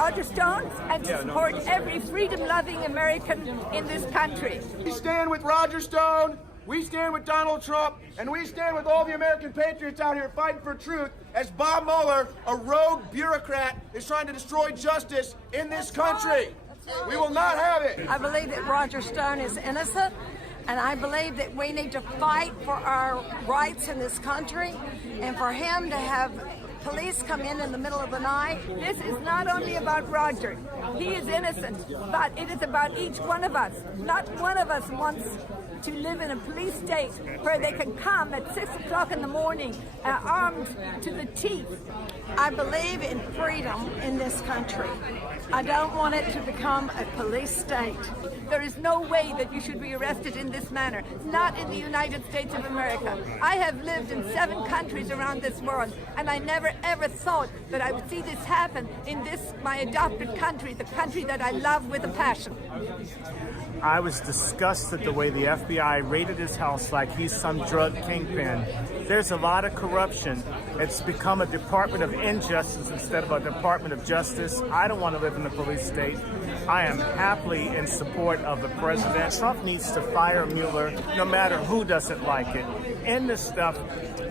Roger Stone and to support every freedom-loving American in this country. We stand with Roger Stone, we stand with Donald Trump, and we stand with all the American patriots out here fighting for truth as Bob Mueller, a rogue bureaucrat, is trying to destroy justice in this country. We will not have it. I believe that Roger Stone is innocent, and I believe that we need to fight for our rights in this country, and for him to have police come in the middle of the night. This is not only about Roger. He is innocent, but it is about each one of us. Not one of us wants to live in a police state where they can come at 6 o'clock in the morning armed to the teeth. I believe in freedom in this country. I don't want it to become a police state. There is no way that you should be arrested in this manner, not in the United States of America. I have lived in 7 countries around this world, and I never ever thought that I would see this happen in this, my adopted country, the country that I love with a passion. I was disgusted the way the FBI raided his house like he's some drug kingpin. There's a lot of corruption. It's become a Department of Injustice instead of a Department of Justice. I don't want to live in the police state. I am happily in support of the president. Trump needs to fire Mueller, no matter who doesn't like it. End this stuff.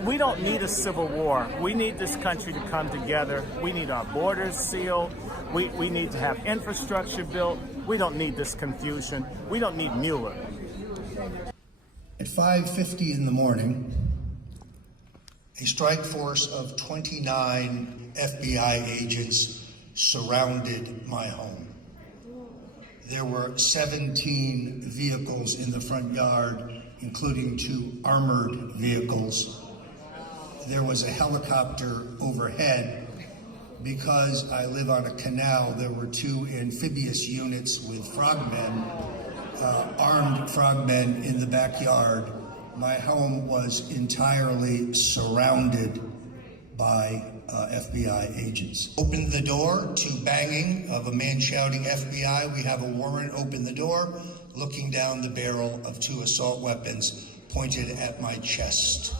We don't need a civil war. We need this country to come together. We need our borders sealed. We need to have infrastructure built. We don't need this confusion. We don't need Mueller. At 5:50 in the morning, a strike force of 29 FBI agents surrounded my home. There were 17 vehicles in the front yard, including 2 armored vehicles. There was a helicopter overhead. Because I live on a canal, there were 2 amphibious units with frogmen, armed frogmen in the backyard. My home was entirely surrounded by FBI agents. Opened the door to banging of a man shouting FBI. We have a warrant. Open the door, looking down the barrel of 2 assault weapons pointed at my chest.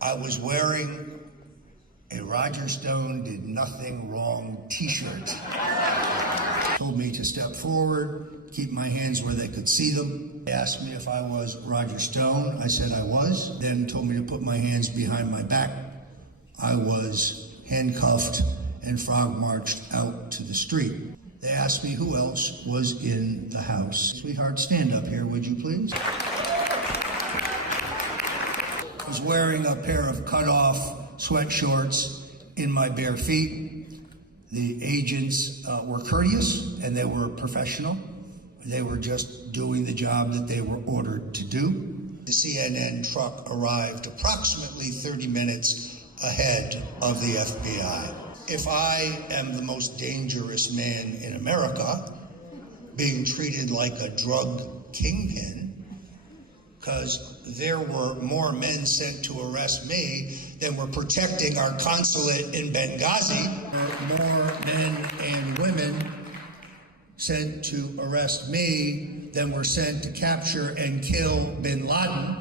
I was wearing a Roger Stone did nothing wrong t-shirt. Told me to step forward, keep my hands where they could see them. They asked me if I was Roger Stone. I said I was. Then told me to put my hands behind my back. I was handcuffed and frog marched out to the street. They asked me who else was in the house. Sweetheart, stand up here, would you please? I was wearing a pair of cut-off sweat shorts in my bare feet. The agents were courteous and they were professional. They were just doing the job that they were ordered to do. The CNN truck arrived approximately 30 minutes ahead of the FBI. If I am the most dangerous man in America, being treated like a drug kingpin, because there were more men sent to arrest me than were protecting our consulate in Benghazi. More men and women sent to arrest me than were sent to capture and kill bin Laden.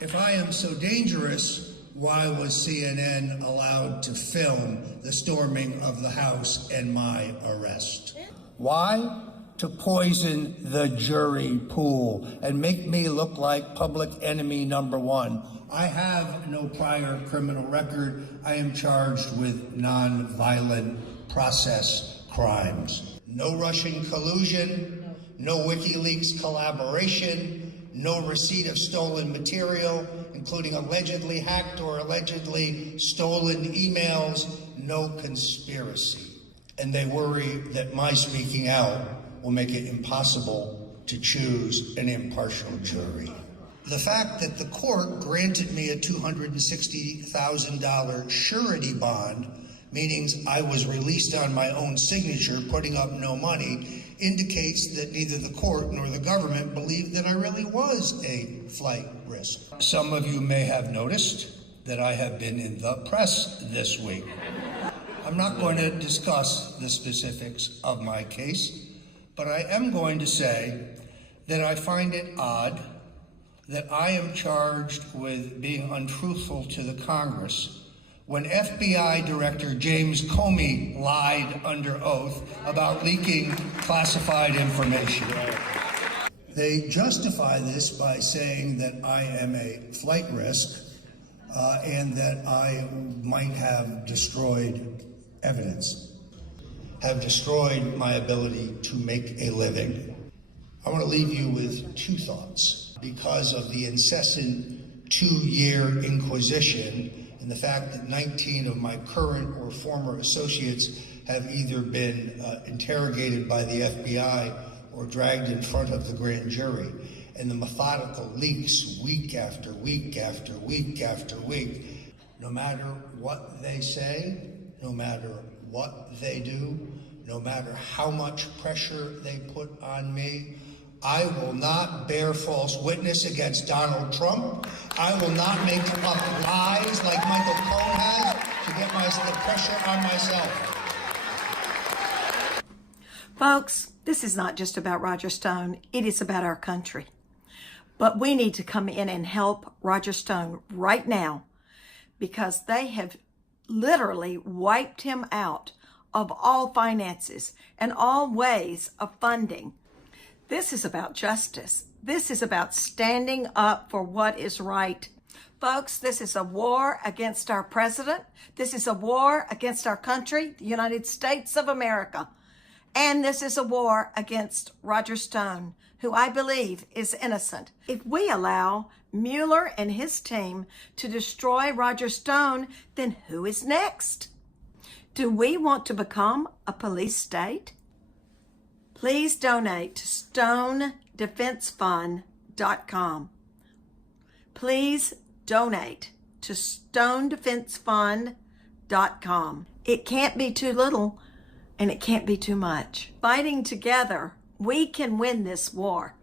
If I am so dangerous, why was CNN allowed to film the storming of the house and my arrest? Why? To poison the jury pool and make me look like public enemy number 1. I have no prior criminal record. I am charged with non-violent process crimes. No Russian collusion, no WikiLeaks collaboration, no receipt of stolen material, including allegedly hacked or allegedly stolen emails, no conspiracy. And they worry that my speaking out will make it impossible to choose an impartial jury. The fact that the court granted me a $260,000 surety bond, meaning I was released on my own signature, putting up no money, indicates that neither the court nor the government believed that I really was a flight risk. Some of you may have noticed that I have been in the press this week. I'm not going to discuss the specifics of my case, but I am going to say that I find it odd that I am charged with being untruthful to the Congress when FBI Director James Comey lied under oath about leaking classified information. They justify this by saying that I am a flight risk and that I might have destroyed evidence, have destroyed my ability to make a living. I want to leave you with two thoughts. Because of the incessant 2-year inquisition and the fact that 19 of my current or former associates have either been interrogated by the FBI or dragged in front of the grand jury, and the methodical leaks week after week after week after week, no matter what they say, no matter what they do, no matter how much pressure they put on me, I will not bear false witness against Donald Trump. I will not make up lies like Michael Cohen has to get the pressure on myself. Folks, this is not just about Roger Stone. It is about our country. But we need to come in and help Roger Stone right now because they have literally wiped him out of all finances and all ways of funding. This is about justice. This is about standing up for what is right. Folks, this is a war against our president. This is a war against our country, the United States of America. And this is a war against Roger Stone, who I believe is innocent. If we allow Mueller and his team to destroy Roger Stone, then who is next? Do we want to become a police state? Please donate to StoneDefenseFund.com. Please donate to StoneDefenseFund.com. It can't be too little and it can't be too much. Fighting together, we can win this war.